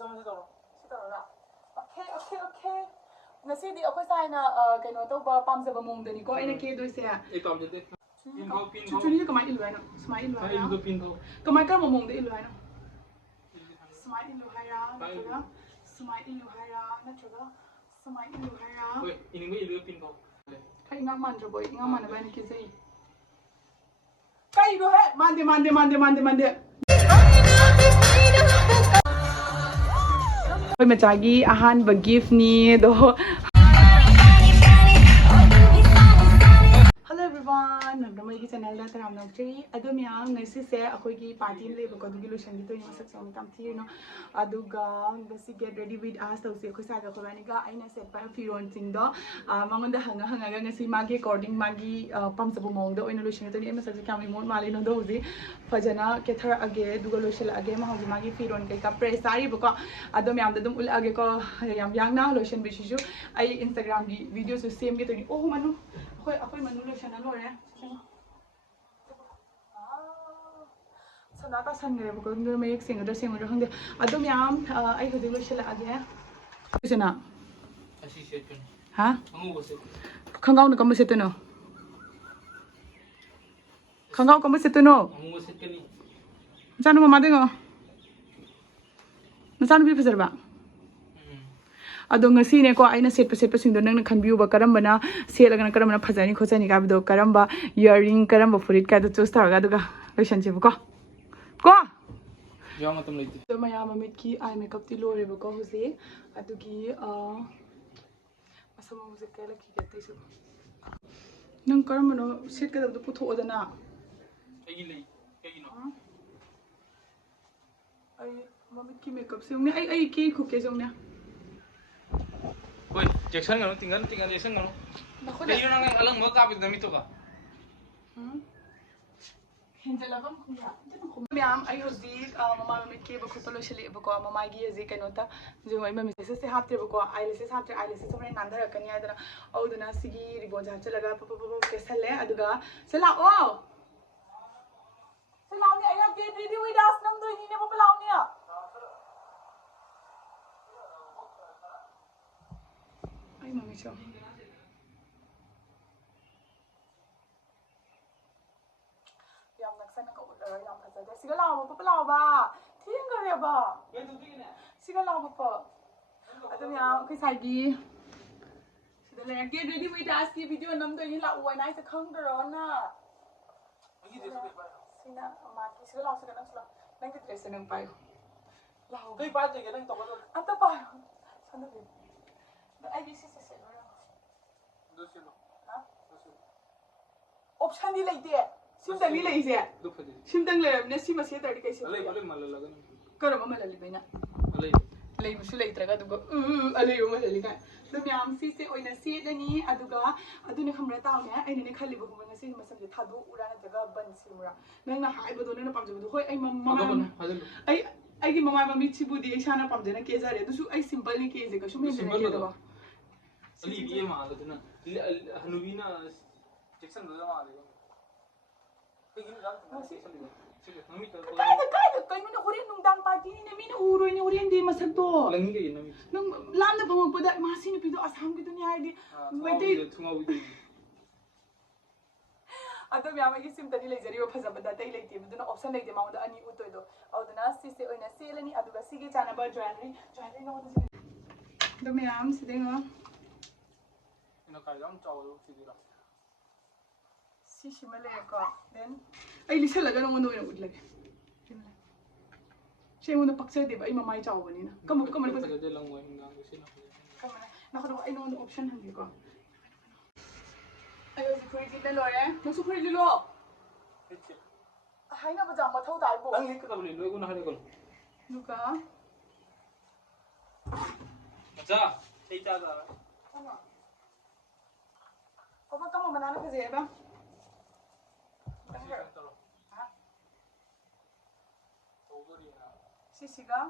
시더라. 오케이. ngasi akhoi sai na kaino to ba pamjaba mongdani ko aina ke doise e pamjade pin chuni kamai ilu aina smai ilu aina ilu pin ho kamai kar mongde ilu aina smai ilu haira natraga smai ilu haira natraga smai ilu haira oi iningo ilu pin ho kai ngam man boy ngam man ba ni ke sei kai do he mande Oi machagi ahanba gift ni do Hello everyone, I'm from my channel that I'm not free. Ado miyang ngasi se ako gi party le bako dugi lotion dito yung masak sa tam tiyo no. Aduga ngasi get ready with us tawsi ako sa ako bani ga ay na set pa firon ting do. Mangonda hanga ngasi magi according magi pam sa bumong do ino lotion dito ni masak sa kami mo mali no do zi. Fajana kethar age duga lotion age mahong magi firon kay ka press sari bako ado miyang dadum ul age ko yam yang na lotion bishishu ay Instagram gi video so same gitu ni. Oh manu Ako'y manulusan na lore. Sana ka san gre bako ngur may sing hangde. Adom yam ay hudi lo sila age. Sana. asi set kan Ha? angu bose Kanggaw na kamu seto no. Kanggaw kamu seto no. angu bose kani Sano mama dengo. Nasaan bi pasar ba? Ado ngasi ne ko aina set pa sing do nang khanbiu ba karambana set agana karambana phajani khojani ga do karamba earring karamba furit ka do choose tharga duga lotion che ko yaw matam leite तो मैं यहाँ mummy की eye makeup ती लो रे बको हुसे अदुगी असम मुझे कहला की कहते सु नंग करम मनो सेट का दब पुथो ओदना आई ले कई नो आई मम्मी की मेकअप से उन्हें आई की खुके से उन्हें oi jackson ngano tinggal jackson ngano नखो dei nang alang mo ka bid nami to ka हिंदला कम खुया मैम आई होजी ममा मम्मी के बखो तो लोशले बको ममा गी हजी कनोता जो आई मम्मी से हापते बको आईलेसेस हापते आईलेसेस हमने नांदर कनी आदना औदना सिगी रिबोन जा चलगा प के सले अदुगा सला ओ सलाउनी I have get ready with us नम दो हिने पपलाउनी आई मम्मी चो yam naksan ka ular yam phajade siga law pa law ba thin ga re ba ye du ki ne siga law pa adum ya kai sai gi sida le get ready with us ki video nam do ni la uai nai sa khang da ro na agi de se ba sina ma ki siga law siga na sula nang ki dress nang pai law kai pa je nang to ko anta pa san da ai gi se se ro do se lo ha option ni leite simtang ni leise do phade simtang le ne sima se tadi kai se alai alai mal lagan karama malali baina alai lei musu lei traga duga alei uma lei ka dum yam si se oina se dani aduga adune khamra taw ne ai ne khali bu kuma ngasi masam je thadu urana daga ban simura nang na hai bodo ne pamje bodo hoi ai mama ai gi mama mami chibudi ai sana pamje na ke jare dusu ai simple ni ke je ka shume ne ke da ali bi ma da na hanubina jackson do ma le Kaya na uri nung dang pagi ni namin uroy ni uri hindi masagto. Langi kayo namin. Nung lam na pamagpada, masin na pito asam gitu niya di. May day. Ato miya may isim tani lay jari wa phajabada tay lay tiyo. Doon option lay tiyo mga da ani utoy do. Aw doon na sisi oy na sila ni aduga sige chana ba jewelry na wala sige. Do miya am sige nga. Ino kaya ang chawo sige ra. Sisi malay ko. Then ay lisa laga nung ano yung udlag. Siya yung paksa diba ay mamay chawo ba nina. Kamu na pa. Tagad lang mo hinggang sino. Kamu na. Nakadawa ay nung option hindi ko. Ayaw si Pretty na lore. Nagsu Pretty lo. Hay na ba dyan mataw tayo po? Ang hika ka ba nilo? Ay ko nakari ko. Luka? Macha, say chaga. Ano? Kapag ka mo manana kasi ba? Ha? Sisiga?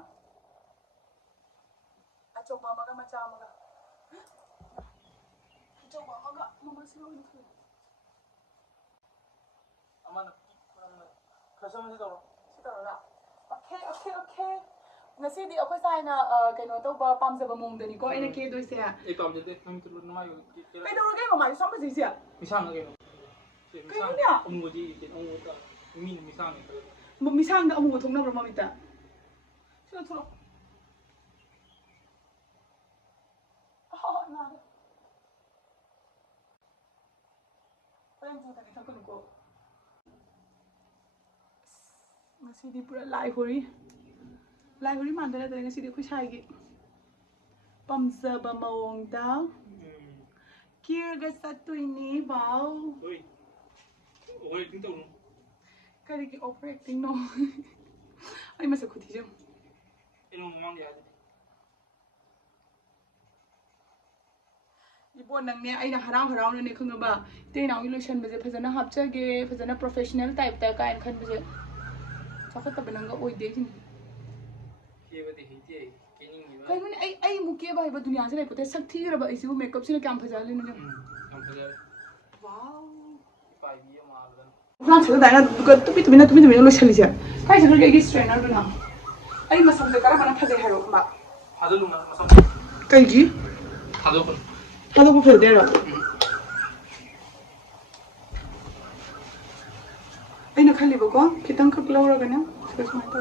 Achok ba maga macha maga? Achok ba maga? Mama sigaw nito. Aman, kasama si Toro. Si Toro na. Okay. Ngasi di ako sana kaino to ba pamjaba mongdani ko aina ke doise ए पamjate nami tulun na mayo kai do ge mama so ba jise misang na keno kai nya umuji ken umuta min misang ni misang da amu thong na bro mamita sila thoro na Parang juta kita ko nuko ngasi di pura lai hori mandala da ngasi di ko sai gi pamjaba mawongda kirga satuini baw oi oi ting tau no kari ki operating no ai masa khuti jam eno mang ya ibon nang ne aina harau ne khungaba te naw illusion baje phajana hapchage phajana professional type ta kain khan baje chakhat ta bananga oi de jin ke ba de hite kening ni kai mun ai muke ba ba dunia se lai pote sak thi ra ba isu makeup sine kam phaja le ne kam phaja wow pai bi ma dan na chha da na du tu bi lo chali ja kai chha ge strainer du na ai masam de kara bana phaja haro ma hadalu ma masam kai gi hadalu hado ko phel de ra ai na khali ba ko kitang khak lo ra ga na sas ma ta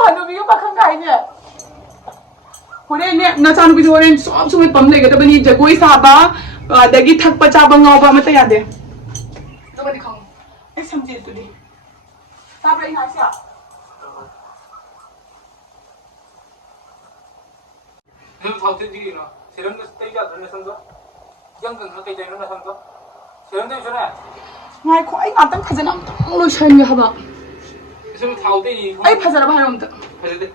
Hanubi yung pakang kain niya. Horen niya, nasa hanubi sa horen, sob-sob pam lega, tabi ni jagoy saba, dagi thakpa chabang ngaw ba mata yade. Ito ba di kang? Ay, samji ito di. Sabra ina siya. Hem thautin ji no, siram na stay ka dran san ko. Yang kang kay tayo na san ko. Siram tayo siya na. Ngay ko ay atang khajana am lo shan ga haba. Siram thautin ni. Ay phajara ba harom ta. Phajade.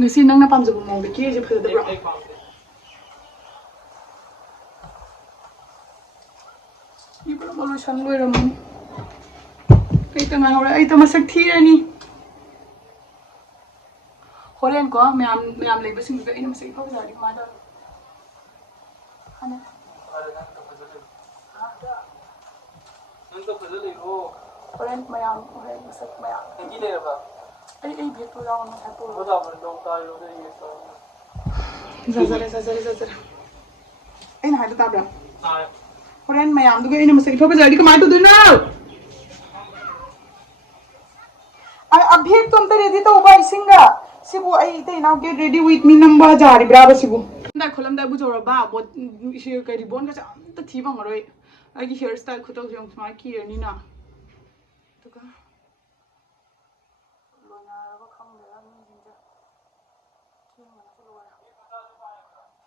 Ngasi nang na pamjaba mo be ki je phajada bra. Ibra mo lo shan lo ram. Kay ta nga hore ay ta masak thirani. Horen ko ma'am लेबे सिंग का इन में से को जारी मादा हने none तो फजले रो होरेन होरेन मसक मैम की ले रबा आई भेट तो जाओ ना था तो बता बन दो का यो दे ये तो जजरे इन हाइड ताबरा हां होरेन मैम दुगे इन में से को जारी को मातो दुना अभी तुम तो रेडी तो उबा सिंगा सिबु आई ते now get ready with me number जारी ब्राबा सिबु दा खोलम दा बुजोरा बा बो इ का रिबन का त थिबा ngरoi आई हेयर स्टाइल खुतो जों स्मा की नि ना तो का लोना रा खम ले नि जिंजा थिं ना तो लोया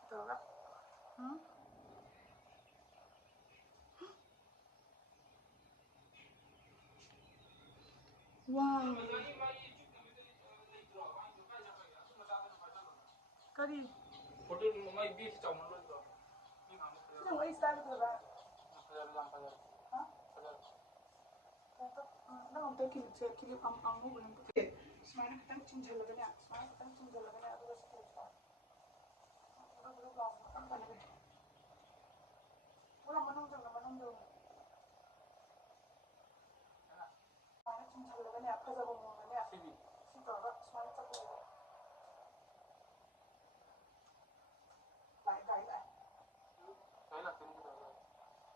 तो का वाओ करी फोटो मैं बीच चावल लो तो नहीं वही स्टाइल कर रहा है हां ना हम तो कि हम वो बोलेंगे स्माइल का तंग चिंझल लगने स्माइल का तंग चिंझल लगने अब बस पूरा ब्लॉग कम कर ले पूरा मनों दो स्माइल चिंझल लगने आपका जब वो लगने सीधी सीधा स्माइल तक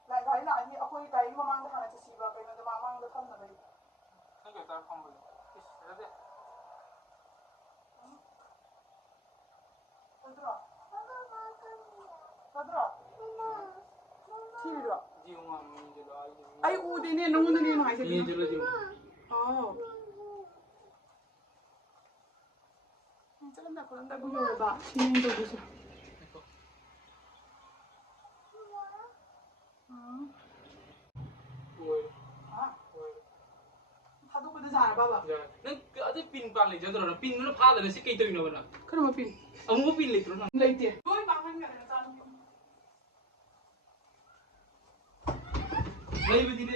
lại lại như ở quê cái mà mang cái hàng chỉ vào cái nó mang được không là đấy cái người ta không được đấy ai u đi nè nó muốn đi nói gì chắc là con đã bây giờ bạn thì nên rồi chứ 하도 그때 잘 봐봐. 난 아직 핀 빨리 저들어 핀을 파다는 시계 있더니 너는. 그럼 핀. 아무 핀 리트로나. 레이티. 너희 망한 게 아니라 짠. 레이브 디네.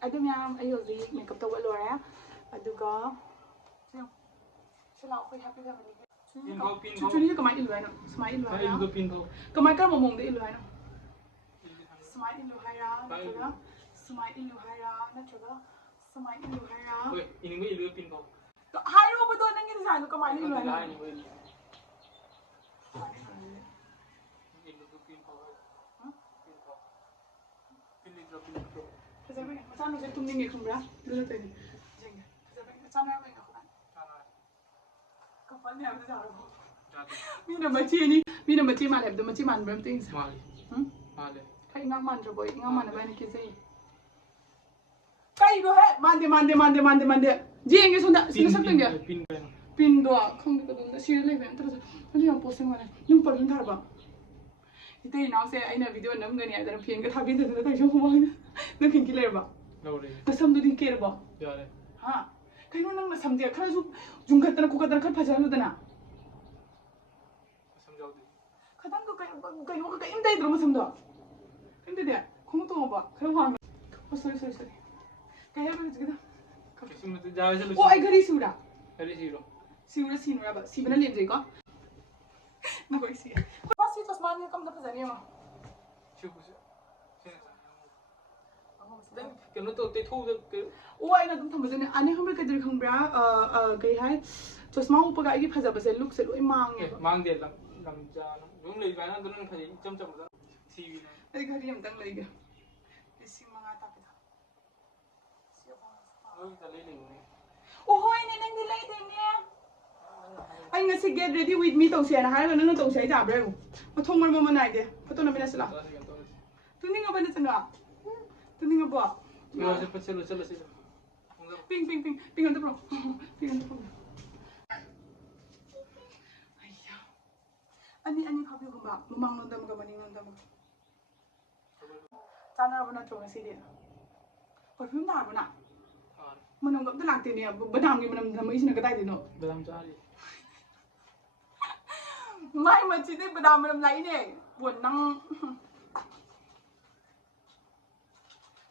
Aduh ma'am, ay hojik makeup tawag lo ra. Aduh ka. Sino? Sino ako happy family. Chuchuni kamai ilu haino. Smile ilu Ay, haino. ilu pin ko. Kamai kar momong de ilu haino. Smile ilu haira. Natraga. Smile ilu haira. Natraga. Smile ilu haira. Wait, ini mo ilu pin ko. Hairo ba doon nang design ko kamai ilu haino. Ilu pin ko. Pin ko. Pin ko. Kasi ba, masano sa tumingin kumbra? Dulu tayo. Sige. Kasi ba, masano ba yung ako? Kapal niya ako sa ako. Mina bachi man abdo machi man bram things. Mali. Mali. Kai nga man ro boy, nga man ba ni kisay. Kai do he, mande. Jeng ge sonda, sino sa tengge. Pin do, khong ko dong sir le ben tara. Ani am posting wala. Nung par thar ba. Ite ina se aina video nam gani adar pin ga thabi de ta jo mo na. Na pin ki le ba. No re. Kasam do din ke ba. Ya re. Ha. Kai no nang sam de khara ju jungkat tara ku ka tara khar phajalu dana. Kadang ko kayo imday dro mo samdo. Imday de. Kung to ba? Kaya wa. Oh sorry. Kaya ba jigda. Kasi mo to jawa sa. Oh ay gari sura. Gari zero. Sura ba. Si bana len jay ko. Na ko isi. Pas si tos man kam da pazani mo. Chuko sa. Dan kano to te thu de. Oh ay na dum tham bazani ani humre ka dir khang bra kai hai. Tos ma upa ga igi phaja ba se look se loi mang ne. Mang de lam ja no. Yung lei ba na doon phai cham da. TV na. Ay gari am tang lei ga. Isi mga tapit. Oi ta lei lei ne. Oh hoy ne nang dilay din ne. Ay nga si get ready with me tong siya na haraga nang tong siya jabre mo. Mathong man mo manay de. Pato na minasala. Tuning nga ba na tanga? Tuning nga ba? Yo se pa chalo. Ping ang bro. Ping ang bro. Ayya. Ani kapi ko ba? Mamang nonda mo ka maning nonda mo. Sana ba na tong si de. Perfume na ba na? Manam gam ta lagte ne badam gi manam na mai sina katai de no. Badam cha ri. Mai ma chi de badam manam lai ne. Bon nang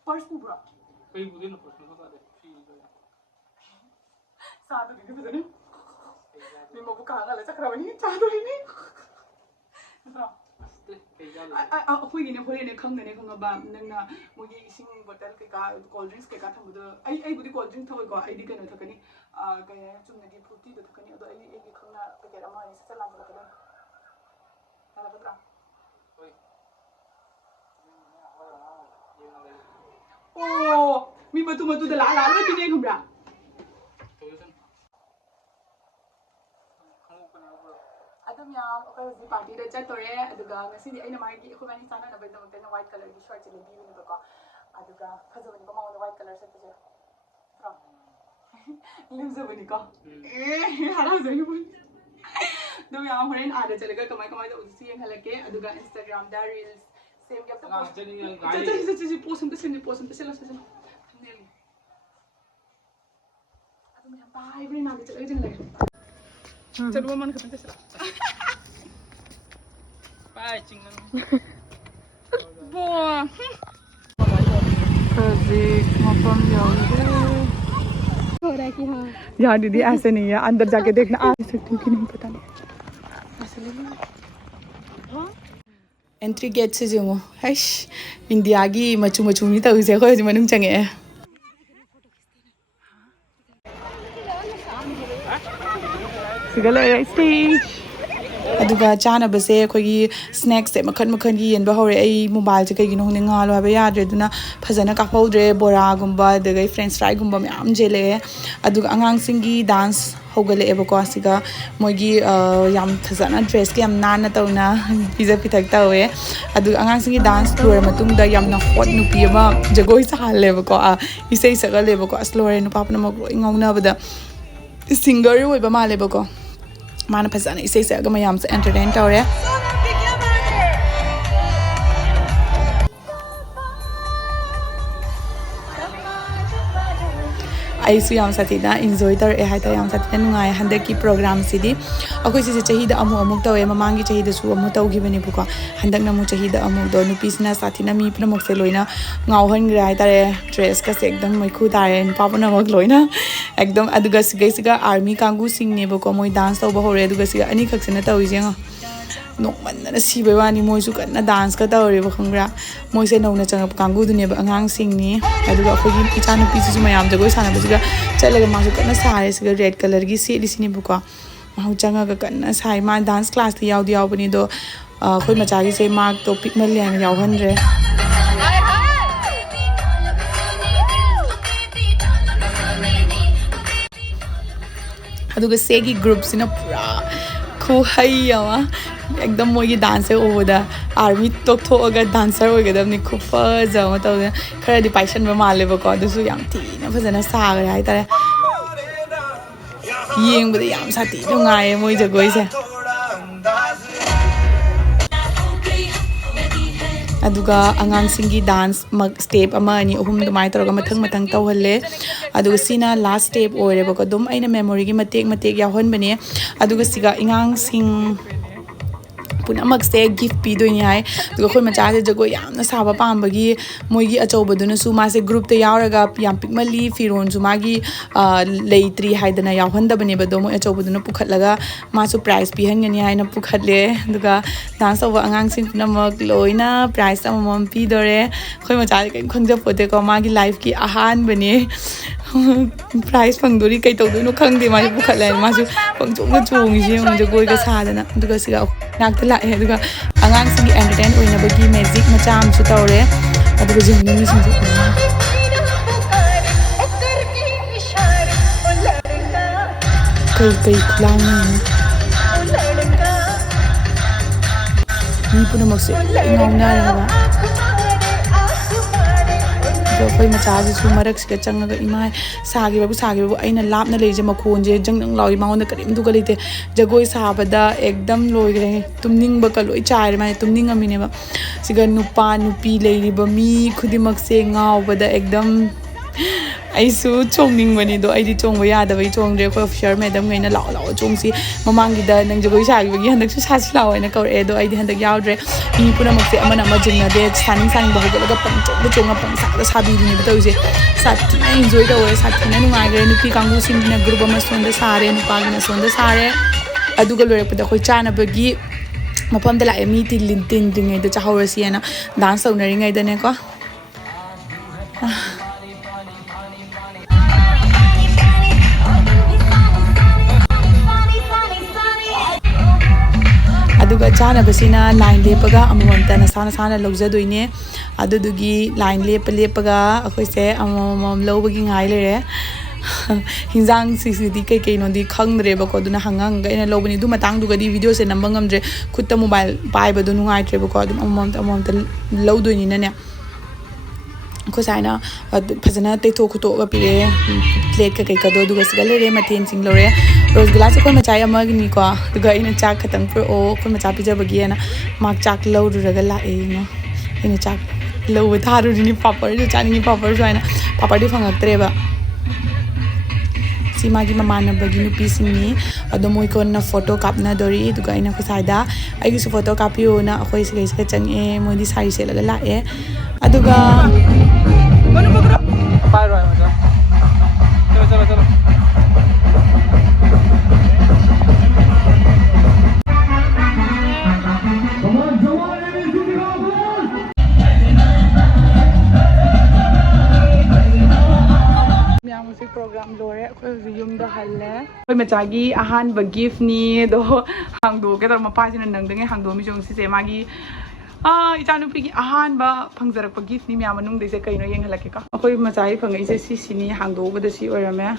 Purse bro. Kai bu de no purse no ka de. Sa do ni ba ne? Ni mo buka nga la sakra ni cha do ni. Bro. Akhoi gi ne phore ne khang ne khang ba nang na mo gi ising bottle ke ka cold drinks ke ka tham do ai budi cold drink thoi ko ai di kana thakani ka ya chum ne gi fruity do thakani ado ai gi khang na packet ama ni sa lam ka da. Hala ka. Oi. Oh, mi batu de la lo bi ne khum bra. Adam ya okay si party da chat tore aduga ngasi di aina mai gi ko mani sana na bedam tena white color gi short le bi ni ko aduga khazabani ko ma white color sa tuje from limzabani ko hara zai bu do ya horen ada chalega kamai da usi yang halake aduga Instagram da reels same gap to post post se la thumbnail adam ya bye bye na chalega jeng lagi चलो मन खतम से चला Bye chingman. बो project मपम जाओगे हो रहा है कि हाँ यार दीदी ऐसे नहीं है अंदर जाके देखना आ सकती हूँ कि नहीं पता नहीं ऐसे ले एंट्री गेट से जो हैश इंडिया की मचू नहीं तो उसे कोई जिम्मे नहीं चंगे stage aduga chana base khoi snacks se makhan gi yenba hore ai mobile je kai gi nong nga lo ba yadre duna phajana ka phaudre bora gumba dagai french fry gumba myam jele aduga angang singi dance hogale eba ko asiga moigi yam thajana dress ke yam nana tawna pizza pithak tawe aduga angang singi dance lora matung da yam na hot nupi ama jagoi sa haleba ko isei saga leba ko aslore nu papa na mo ngongna bada singer oi ba maleba ko mana phasana isei se aga mayam se entertain tawre ꯑꯩꯁꯨ ꯌꯥꯝ ꯁꯥꯊꯤꯅ ꯏꯟꯖꯣꯏ ꯇꯧꯔꯛꯑꯦ ꯍꯥꯏꯇꯥꯔꯦ ꯌꯥꯝ ꯁꯥꯊꯤꯅ ꯅꯨꯡꯉꯥꯏ ꯍꯟꯗꯛꯀꯤ ꯄ꯭ꯔꯣꯒ꯭ꯔꯥꯝꯁꯤꯗꯤ ꯑꯩꯈꯣꯏ ꯁꯤꯁꯦ ꯆꯍꯤꯗ ꯑꯃꯨꯛ ꯇꯧꯋꯦ ꯃꯃꯥꯡꯒꯤ ꯆꯍꯤꯗꯁꯨ ꯑꯃꯨꯛ ꯇꯧꯈꯤꯕꯅꯦꯕꯀꯣ ꯍꯟꯗꯛꯅ ꯑꯃꯨꯛ ꯆꯍꯤꯗ ꯑꯃꯨꯛꯇꯣ ꯅꯨꯄꯤꯁꯤꯅ ꯁꯥꯊꯤꯅ ꯃꯤ ꯄꯨꯝꯅꯃꯛꯁꯦ ꯂꯣꯏꯅ ꯉꯥꯎꯍꯟꯈ꯭ꯔꯦ ꯍꯥꯏꯇꯥꯔꯦ ꯗ꯭ꯔꯦꯁꯀꯁꯦ एकदम ꯃꯩꯈꯨ ꯇꯥꯔꯦ ꯅꯨꯄꯥ ꯄꯨꯝꯅꯃꯛ ꯂꯣꯏꯅ एकदम ꯑꯗꯨꯒ ꯁꯤꯒꯩꯁꯤꯒ आर्मी ꯀꯥꯡꯕꯨꯁꯤꯡꯅꯦꯕꯀꯣ ꯃꯣꯏ ꯗꯥꯟꯁ ꯇꯧꯕ ꯍꯧꯔꯦ ꯑꯗꯨꯒ ꯁꯤꯒ ꯑꯅꯤꯈꯛꯁꯤꯅ ꯇꯧꯔꯤꯁꯦ ꯌꯦꯡꯉꯣ ꯅꯣꯛꯃꯟꯗꯅ ꯁꯤꯕꯩ ꯋꯥꯅꯤ ꯃꯣꯏꯁꯨ ꯀꯟꯅ ꯗꯥꯟꯁꯀ ꯇꯧꯔꯦꯕ ꯈꯪꯕ꯭ꯔꯥ ꯃꯣꯏꯁꯦ ꯅꯧꯅ ꯆꯪꯉꯛꯄ ꯀꯥꯡꯕꯨꯗꯨꯅꯦꯕ ꯑꯉꯥꯡꯁꯤꯡꯅꯤ ꯑꯗꯨꯒ ꯑꯩꯈꯣꯏꯒꯤ ꯏꯆꯥꯅꯨꯄꯤꯁꯤꯁꯨ ꯃꯌꯥꯝ ꯖꯒꯣꯏ ꯁꯥꯟꯅꯕꯁꯤꯒ ꯆꯠꯂꯒ ꯃꯥꯁꯨ ꯀꯟꯅ ꯁꯥꯔꯦ ꯁꯤꯒ ꯔꯦꯗ ꯀꯂꯔꯒꯤ ꯁꯦꯠꯂꯤꯁꯤꯅꯦꯕꯀꯣ ꯃꯥ ꯆꯪꯉꯒ ꯀꯟꯅ ꯁꯥꯏ ꯃꯥ ꯗꯥꯟꯁ ꯀ꯭ꯂꯥꯁꯇ ꯌꯥꯎꯕꯅꯤ ꯑꯗꯣ ꯑꯩꯈꯣꯏ ꯃꯆꯥꯒꯤꯁꯦ ꯃꯥꯔꯛꯇꯣ ꯄꯤꯛꯃꯜꯂꯦ ꯍꯥꯏꯅ ꯌꯥꯎꯍꯟꯗ꯭ꯔꯦ ꯑꯗꯨꯒ ꯁꯦꯒꯤ ꯒ꯭ꯔꯨꯞꯁꯤꯅ ꯄꯨꯔꯥ ꯈꯨꯍꯩ ꯑꯃ एकदम मोगी डांस उबदा आर्मी तोथोगा डांसर होगदबनी खुफज अमा तौदे खरदी पाइसन मालेबको अदुसु याम थीना फजना सागरे हाइतारे येंगबदे याम साथी नुंगाये मोय जगोइसे अदुगा अंगांसिंगी डांस स्टेप अमा अनि अहुम दुमाय तौरगा मथंग मथंग तौहल्ले अदुगा सिना लास्ट स्टेप ओइरेबको दुम अइना मेमोरी गी मतेक मतेक याहोनबने अदुगा सिगा इंगांसिंग पुनमक्से गिफ्ट पीदोइनी हाय दुगा खोय मचासे जगोय यामना साबा पामबगी मोइगी अचौबदुनसु मासे ग्रुप ते यावरगा याम पिकमली फिरोनसु मागी लेइत्री हायदना यावहंदबनेबा दो मोय अचौबदुना पुखटलगा मासु प्राइज पीहनगनी हायना पुखटले दुगा डांस तौबा अंगांसिंग पुनमक लोइना प्राइज अमम पीदोरे खोय मचासे कै खंगजपोते को मागी लाइफ की आहान बने प्राइज फंगदोरी कै तौदोनो खंगदे मासु पुखटले मासु पंगचोंग चोंगिसे जगोयगा सादना दुगा सिगा नाक्ता लाए दुगा अंगांसिंगी एंटरटेन ओइनबगी मैजिक मचा अमसु तौरे अदुगा जिंगनी मिसिंजे कई खुलांग मी पुनमक्से इंगाउना रहबा कोई मचाजिसु मरक्सिगा चंगगा इमा सागिबाबु अइना लापना लेजे मखोनजे जंगजंग लाउई माउंदा करिम दुगा लेते जगोय साबदा एकदम लोइग्रे तुमनिंगबा कलोइ चाइरे माने तुमनिंगमिनेबा सिगा नुपा नुपी लेरिबा मी खुदिमक्से गावबदा एकदम आइसु चोंगनिंगबनी दो आइदि चोंगबा यादबई चोंगद्रे को ऑफिसर मैडम गैना लाओ लाओ चोंगसी ममांगिदा नंग जगोय सागिबगी हंदकसु सासि लाओ हैना कौरे दो आइदि हंदक यावद्रे मी पुनमक्से अमना अमा जिंगनादे सानिंग बहगलगा पंचोंग चोंगा पंसादा साबिदिनि बतौसे साथिना एन्जॉय तौरे साथिना नुंगाइग्रे नुपी कांगु सिंगिना ग्रुप अमा सोंदा सारे नुपागिना सोंदा सारे अदुगा लोइरपदा खोय चानाबगी मफमदा लाए मी तिन चाहौरसी हैना डांस तौनरिङैदने को अदुगा चानबसिना लाइन लेपगा अममता नसाना साना लौजदोइने अदुदुगी लाइन लेपगा अखोइसे अममम लौबगी ngai लेरे हिंजांग सिसिदी कई नोदी खंगद्रेबको दुना हंगंग इन लौबनी दु मतंग दुगदी वीडियो से नंबंगमद्रे खुत्ता मोबाइल पाइबदु नुंगाइत्रेबको अदुम अममता लौदोइनिने कोसाइना फजना तेथो खुतो पिरे प्लेट कई कदो दुगा सिगलेरे मथेन सिंग लोरे रोजगुला से कोई मचाई अमगनी को दुगा इन चाक खतंग पर ओ कोई मचा पिजबगी ना माक चाक लौरुरगा लाए नो इन चाक लौ थारुरिनि पापड़ जो चानिंगी पापड़ जोइना पापड़ दि फंगक्तरेबा सीमागी ममानबगी नुपीसिंगनी अदो मोय को ना फोटो कापना दोरी दुगा इन कोसाइदा आइगिसु फोटो कापियो ना अखोय सिगैसका चंगे मोदी सारी सेलगा लाए अदुगा मनु पकड़ो पार रहा है मजा चलो चलो चलो प्रोग्राम लोरे अखोय युमदा हल्ले अखोय मचागी अहानबा गिफ्ट नि दो हांगदो के तर मपासिना नंगदंगे हांगदो मिजोंग सिसे मागी इचानुपीगी अहानबा फंगजरकपा गिफ्ट नि म्याम मनुंग देसे कइनो येंगहलके का अखोय मचाई फंगइसे सिसिनी हांगदोबदा सी ओइरमे